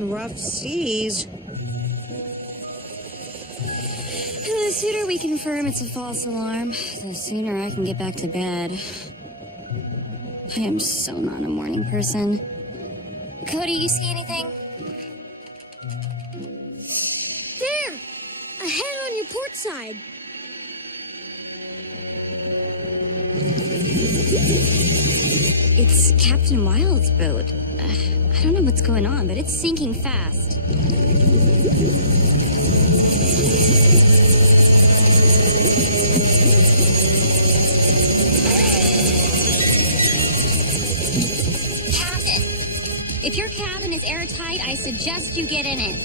in rough seas. The sooner we confirm it's a false alarm, the sooner I can get back to bed. I am so not a morning person. Cody, you see anything? There! Ahead on your port side. It's Captain Wild's boat. I don't know what's going on, but it's sinking fast. Captain, if your cabin is airtight, I suggest you get in it.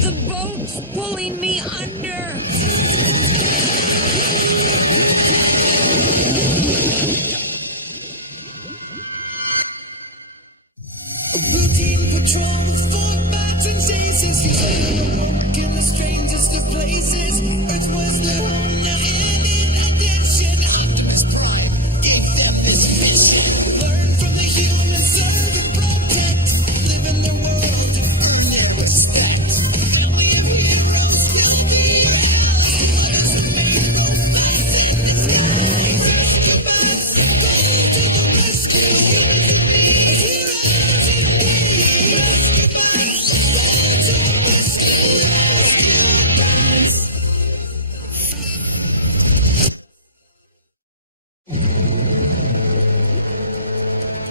The boat's pulling me under. A routine patrol with 4 bats and chases. In the strangest of places. Earth was their home, now in addition. Optimus Prime gave them this mission. Learn from the humans, serve and protect. Live in their world and earn their respect. Family of heroes will be your allies. Rescue bots, go to the rescue.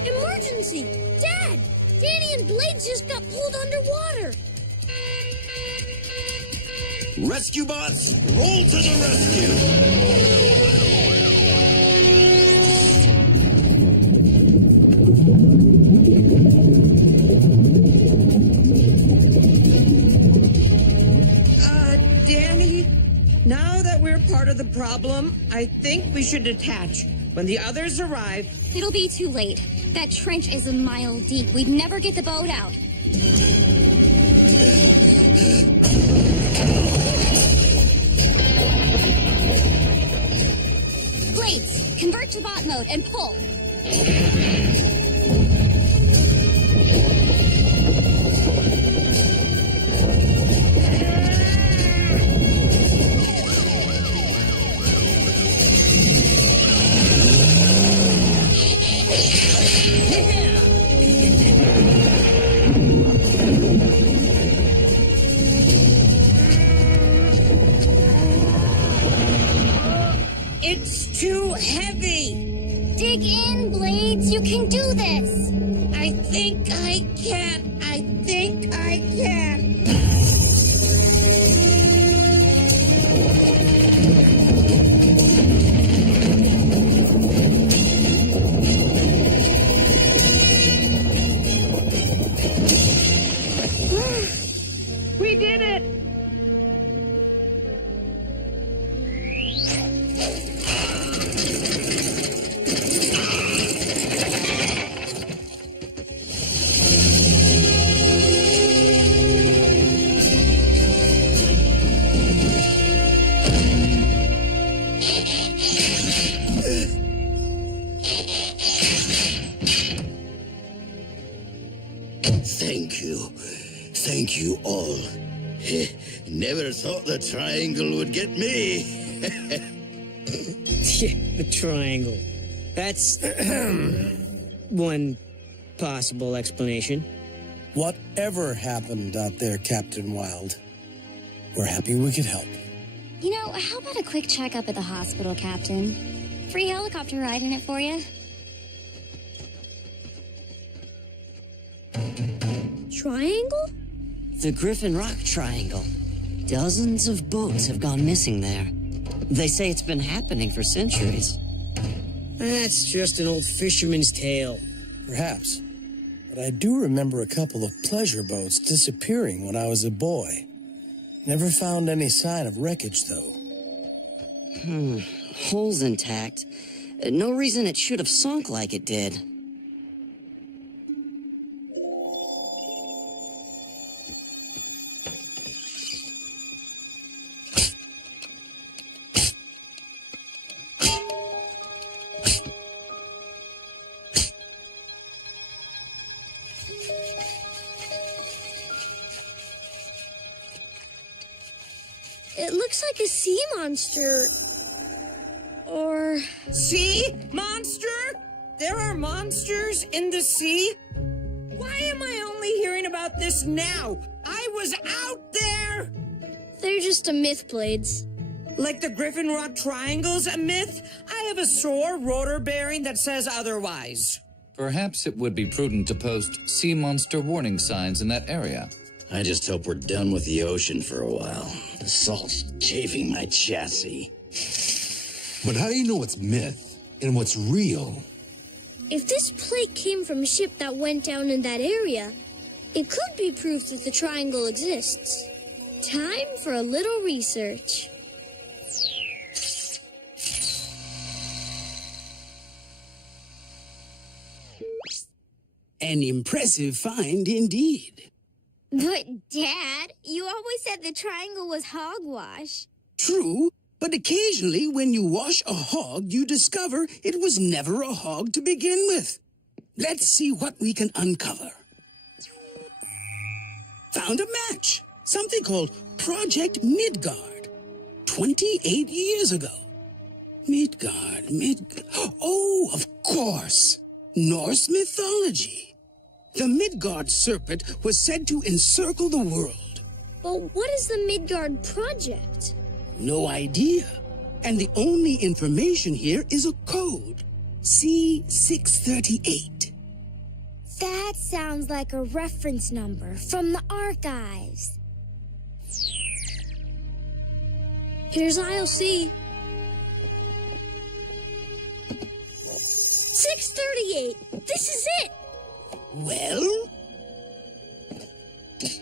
Emergency! Dad! Danny and Blades just got pulled underwater! Rescue bots, roll to the rescue! Danny, now that we're part of the problem, I think we should detach. When the others arrive, It'll be too late. That trench is a mile deep. We'd never get the boat out. Blades, convert to bot mode and pull. it's too heavy. Dig in, Blades. You can do this. I think I can. I think I can. We did it! Thank you. Thank you all. Never thought the triangle would get me. The triangle. That's one possible explanation. Whatever happened out there, Captain Wild, we're happy we could help. You know, how about a quick checkup at the hospital, Captain? Free helicopter ride in it for you. Triangle? The Griffin Rock Triangle. Dozens of boats have gone missing there. They say it's been happening for centuries. That's just an old fisherman's tale. Perhaps. But I do remember a couple of pleasure boats disappearing when I was a boy. Never found any sign of wreckage, though. Hull's intact. No reason it should have sunk like it did. looks like a sea monster. Or... Sea monster? There are monsters in the sea? Why am I only hearing about this now? I was out there! they're just a myth, Blades. Like the Griffin Rock Triangle's a myth? I have a sore rotor bearing that says otherwise. Perhaps it would be prudent to post sea monster warning signs in that area. I just hope we're done with the ocean for a while. The salt's chafing my chassis. But how do you know what's myth and what's real? If this plate came from a ship that went down in that area, it could be proof that the triangle exists. Time for a little research. An impressive find indeed. But, Dad, you always said the triangle was hogwash. True, but occasionally when you wash a hog, you discover it was never a hog to begin with. Let's see what we can uncover. Found a match. Something called Project Midgard. 28 years ago. Midgard. Oh, of course. Norse mythology. The Midgard serpent was said to encircle the world. But what is the Midgard Project? No idea. And the only information here is a code. C638. That sounds like a reference number from the archives. Here's ILC. 638. This is it. Well?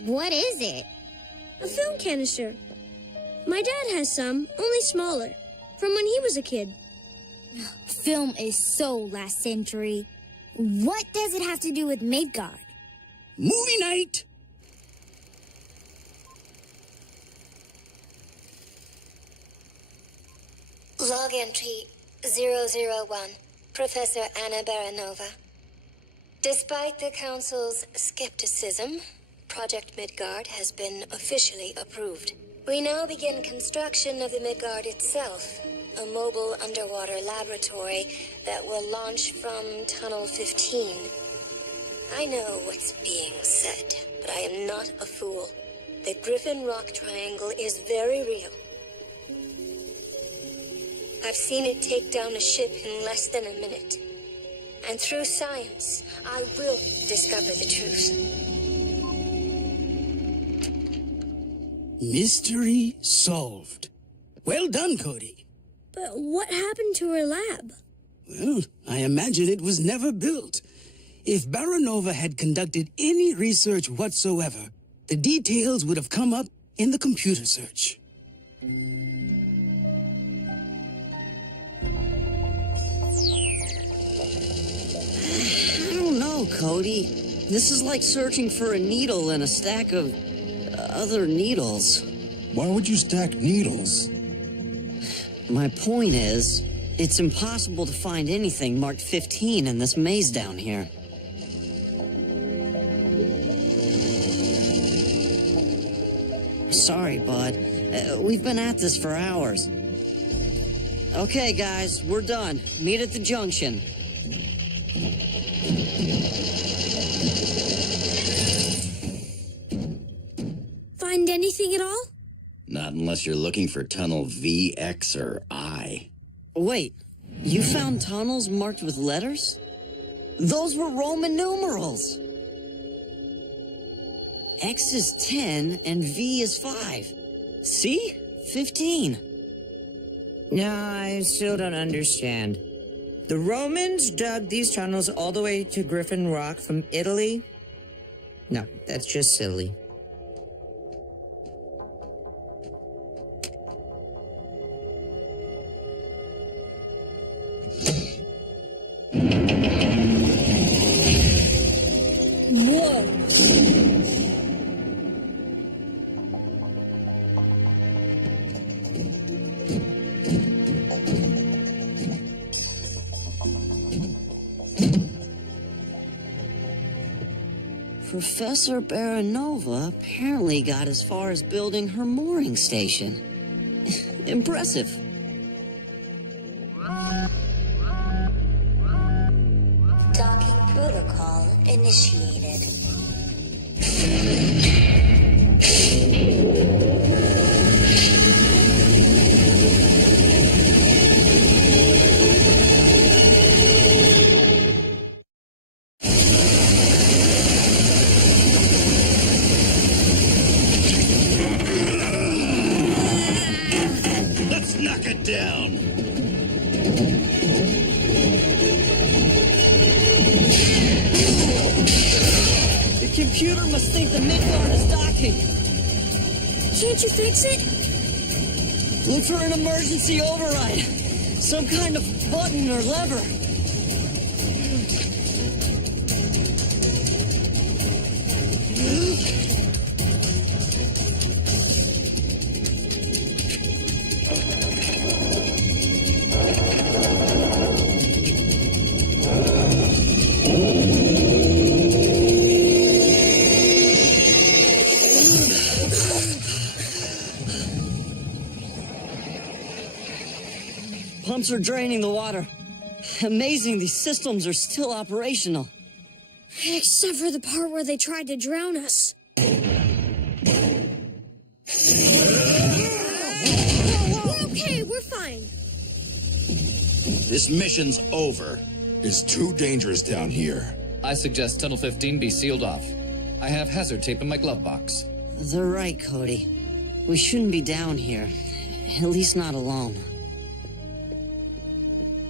What is it? A film canister. My dad has some, only smaller, from when he was a kid. Film is so last century. What does it have to do with Midgard? Movie night! Log entry 001, Professor Anna Baranova. Despite the Council's skepticism, Project Midgard has been officially approved. We now begin construction of the Midgard itself, a mobile underwater laboratory that will launch from Tunnel 15. I know what's being said, but I am not a fool. The Griffin Rock Triangle is very real. I've seen it take down a ship in less than a minute. And through science, I will discover the truth. Mystery solved. Well done, Cody. But what happened to her lab? Well, I imagine it was never built. If Baranova had conducted any research whatsoever, the details would have come up in the computer search. I don't know, Cody. This is like searching for a needle in a stack of other needles. Why would you stack needles? My point is, it's impossible to find anything marked 15 in this maze down here. Sorry, bud. We've been at this for hours. Okay, guys, we're done. Meet at the junction. Find anything at all? Not unless you're looking for tunnel V, X, or I. Wait, you found tunnels marked with letters? Those were Roman numerals. X is 10 and V is 5. See? 15. No, I still don't understand. The Romans dug these tunnels all the way to Griffin Rock from Italy? No, that's just silly. Whoa! Professor Baranova apparently got as far as building her mooring station. Impressive. Docking protocol initiated. Let's knock it down. The computer must think the Midgard is docking. Can't you fix it? Look for an emergency override. Some kind of button or lever. Pumps are draining the water. Amazing these systems are still operational. Except for the part where they tried to drown us. We're okay, we're fine. This mission's over. It's too dangerous down here. I suggest Tunnel 15 be sealed off. I have hazard tape in my glove box. They're right, Cody. We shouldn't be down here. At least not alone.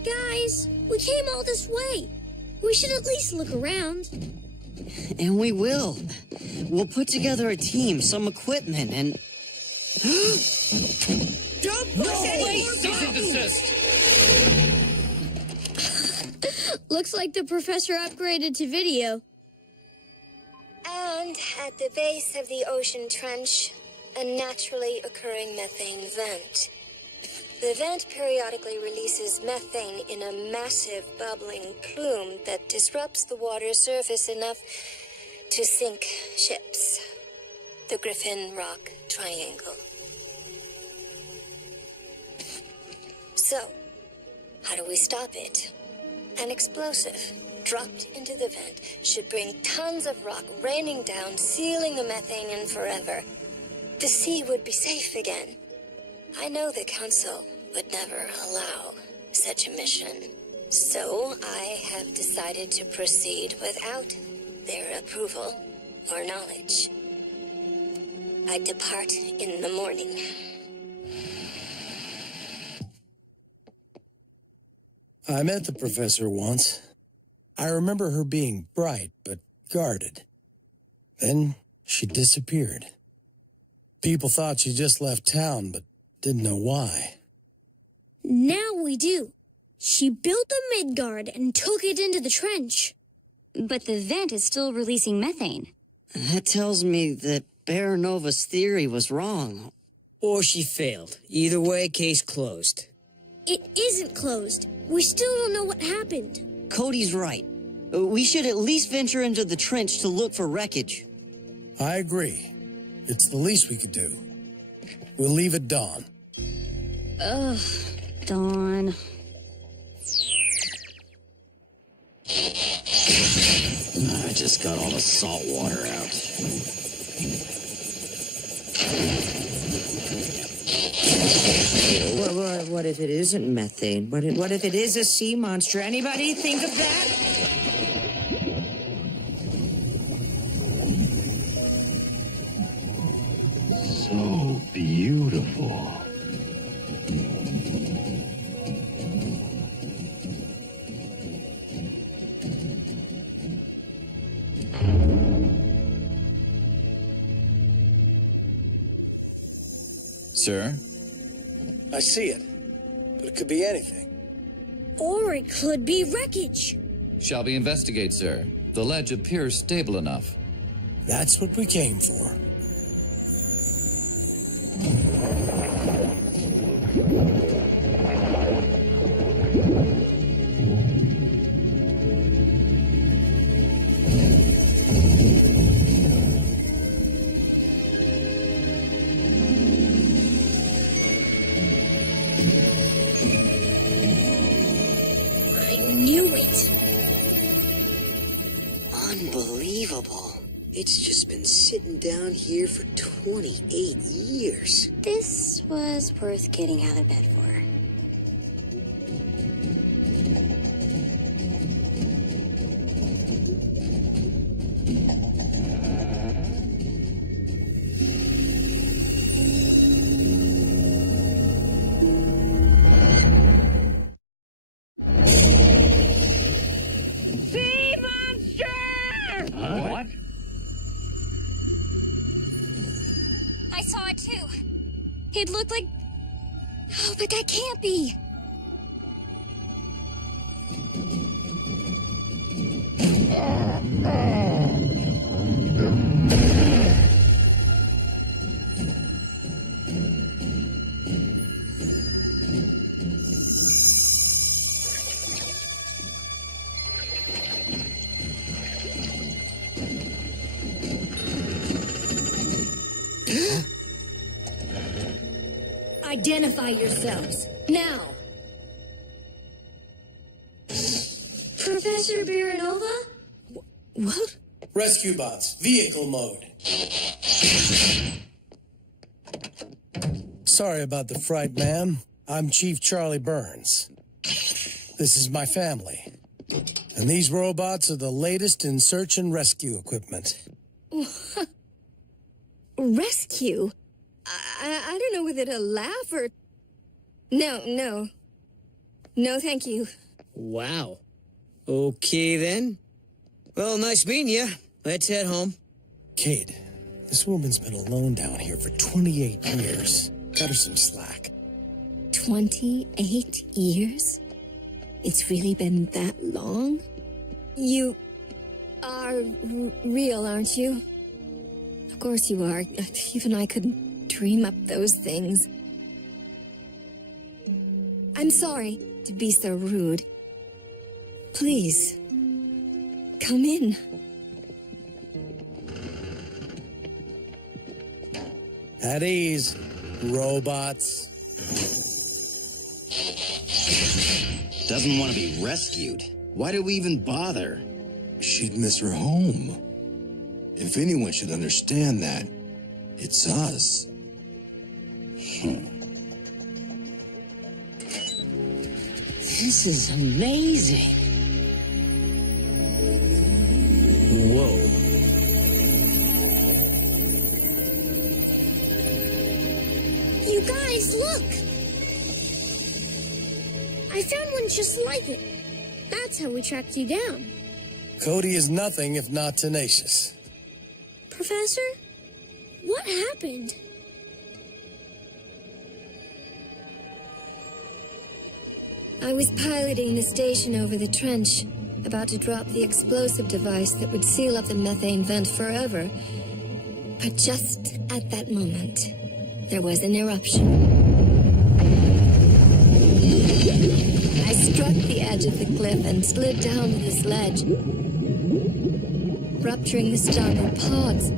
Guys, we came all this way. We should at least look around. And we will. We'll put together a team, some equipment, and... Don't push any more Cease and desist! Looks like the professor upgraded to video. And at the base of the ocean trench, a naturally occurring methane vent. The vent periodically releases methane in a massive bubbling plume that disrupts the water's surface enough to sink ships. The Griffin Rock Triangle. So, how do we stop it? An explosive dropped into the vent should bring tons of rock raining down, sealing the methane in forever. The sea would be safe again. I know the Council would never allow such a mission, so I have decided to proceed without their approval or knowledge. I depart in the morning. I met the professor once. I remember her being bright but guarded. Then she disappeared. People thought she just left town, but didn't know why. Now we do. She built a Midgard and took it into the trench. But the vent is still releasing methane. That tells me that Baranova's theory was wrong. Or she failed. Either way, case closed. It isn't closed. We still don't know what happened. Cody's right. We should at least venture into the trench to look for wreckage. I agree. It's the least we could do. We'll leave at dawn. Ugh, Dawn. I just got all the salt water out. What if it isn't methane? What if it is a sea monster? Anybody think of that? So beautiful. Sir? I see it, but it could be anything. Or it could be wreckage. Shall we investigate, sir? The ledge appears stable enough. That's what we came for. It's just been sitting down here for 28 years. This was worth getting out of bed for. What? I saw it too. It looked like... Oh, but that can't be. Identify yourselves, now! Professor Baranova? What? Rescue bots, vehicle mode. Sorry about the fright, ma'am. I'm Chief Charlie Burns. This is my family. And these robots are the latest in search and rescue equipment. Rescue? I don't know whether to laugh or... No, thank you. Wow. Okay, then. Well, nice meeting you. Let's head home. Kate, this woman's been alone down here for 28 years. Cut her some slack. 28 years? It's really been that long? You are real, aren't you? Of course you are. Even I couldn't dream up those things. I'm sorry to be so rude. Please, come in. At ease, robots. Doesn't want to be rescued. Why do we even bother? She'd miss her home. If anyone should understand that, it's us. This is amazing. Whoa. You guys, look! I found one just like it. That's how we tracked you down. Cody is nothing if not tenacious. Professor? What happened? I was piloting the station over the trench, about to drop the explosive device that would seal up the methane vent forever. But just at that moment, there was an eruption. I struck the edge of the cliff and slid down to this ledge, rupturing the starboard pods.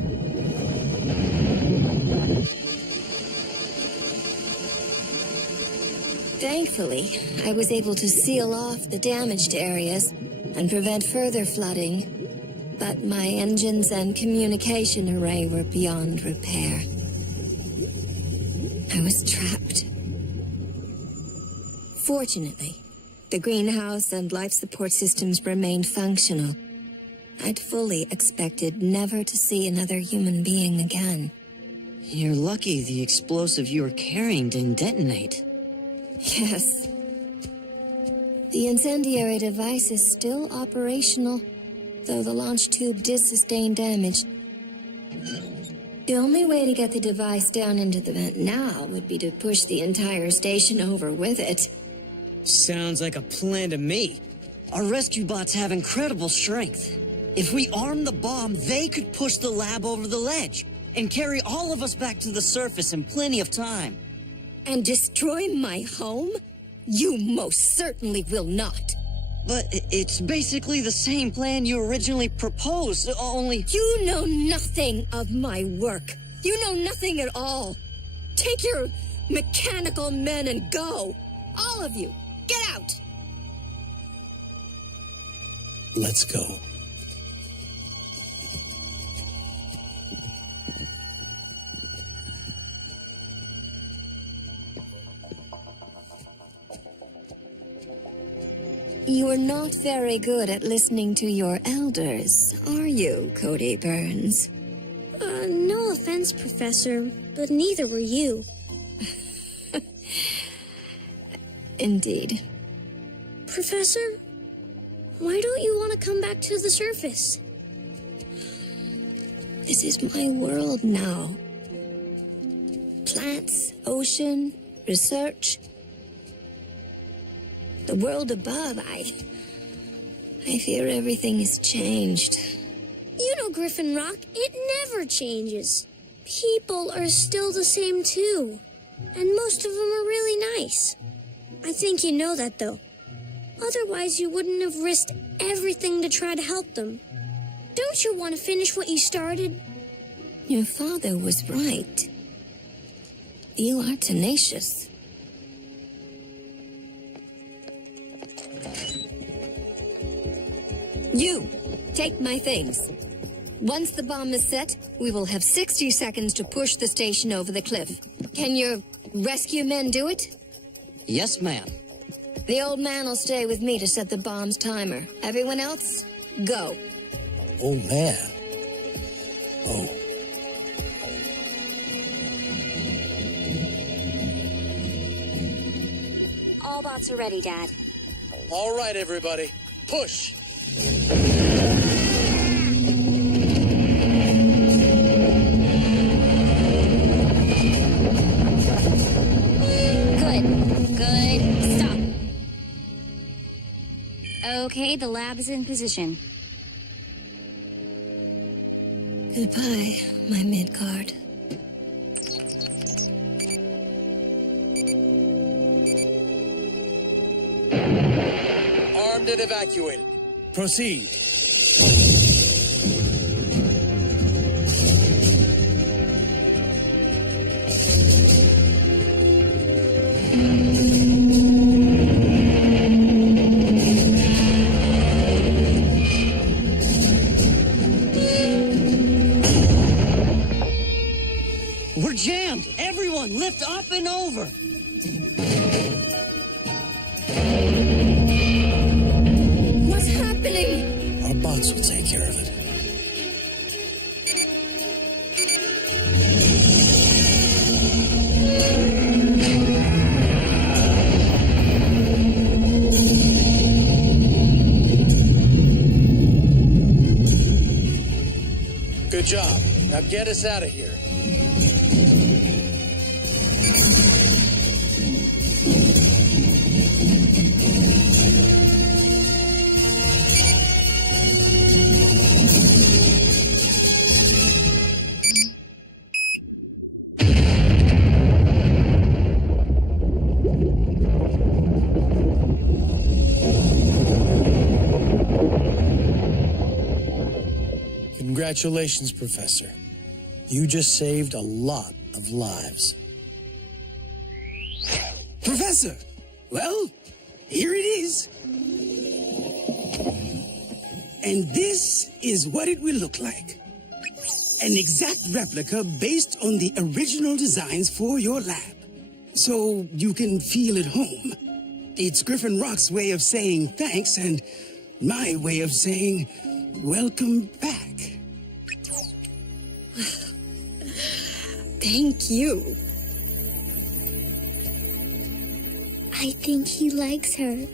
Thankfully, I was able to seal off the damaged areas and prevent further flooding, but my engines and communication array were beyond repair. I was trapped. Fortunately, the greenhouse and life support systems remained functional. I'd fully expected never to see another human being again. You're lucky the explosive you were carrying didn't detonate. Yes. The incendiary device is still operational, though the launch tube did sustain damage. The only way to get the device down into the vent now would be to push the entire station over with it. Sounds like a plan to me. Our rescue bots have incredible strength. If we arm the bomb, they could push the lab over the ledge and carry all of us back to the surface in plenty of time. And destroy my home? You most certainly will not. But it's basically the same plan you originally proposed, only... You know nothing of my work. You know nothing at all. Take your mechanical men and go. All of you, get out. Let's go. You are not very good at listening to your elders, are you, Cody Burns? No offense, Professor, but neither were you. Indeed. Professor, why don't you want to come back to the surface? This is my world now. Plants, ocean, research. The world above, I fear everything has changed. You know, Griffin Rock, it never changes. People are still the same, too. And most of them are really nice. I think you know that, though. Otherwise, you wouldn't have risked everything to try to help them. Don't you want to finish what you started? Your father was right. You are tenacious. You, take my things. Once the bomb is set, we will have 60 seconds to push the station over the cliff. Can your rescue men do it? Yes, ma'am. The old man will stay with me to set the bomb's timer. Everyone else, go. Oh, man. Oh. All bots are ready, Dad. All right, everybody. Push. Good. Stop. Okay, the lab is in position. Goodbye, my Midgard. Armed and evacuated. Proceed. We're jammed! Everyone, lift up and over! What's happening? Our bots will take care of it. Good job. Now get us out of here. Congratulations, Professor. You just saved a lot of lives. Professor, well, here it is. And this is what it will look like. An exact replica based on the original designs for your lab. So you can feel at home. It's Griffin Rock's way of saying thanks and my way of saying welcome back. Thank you. I think he likes her.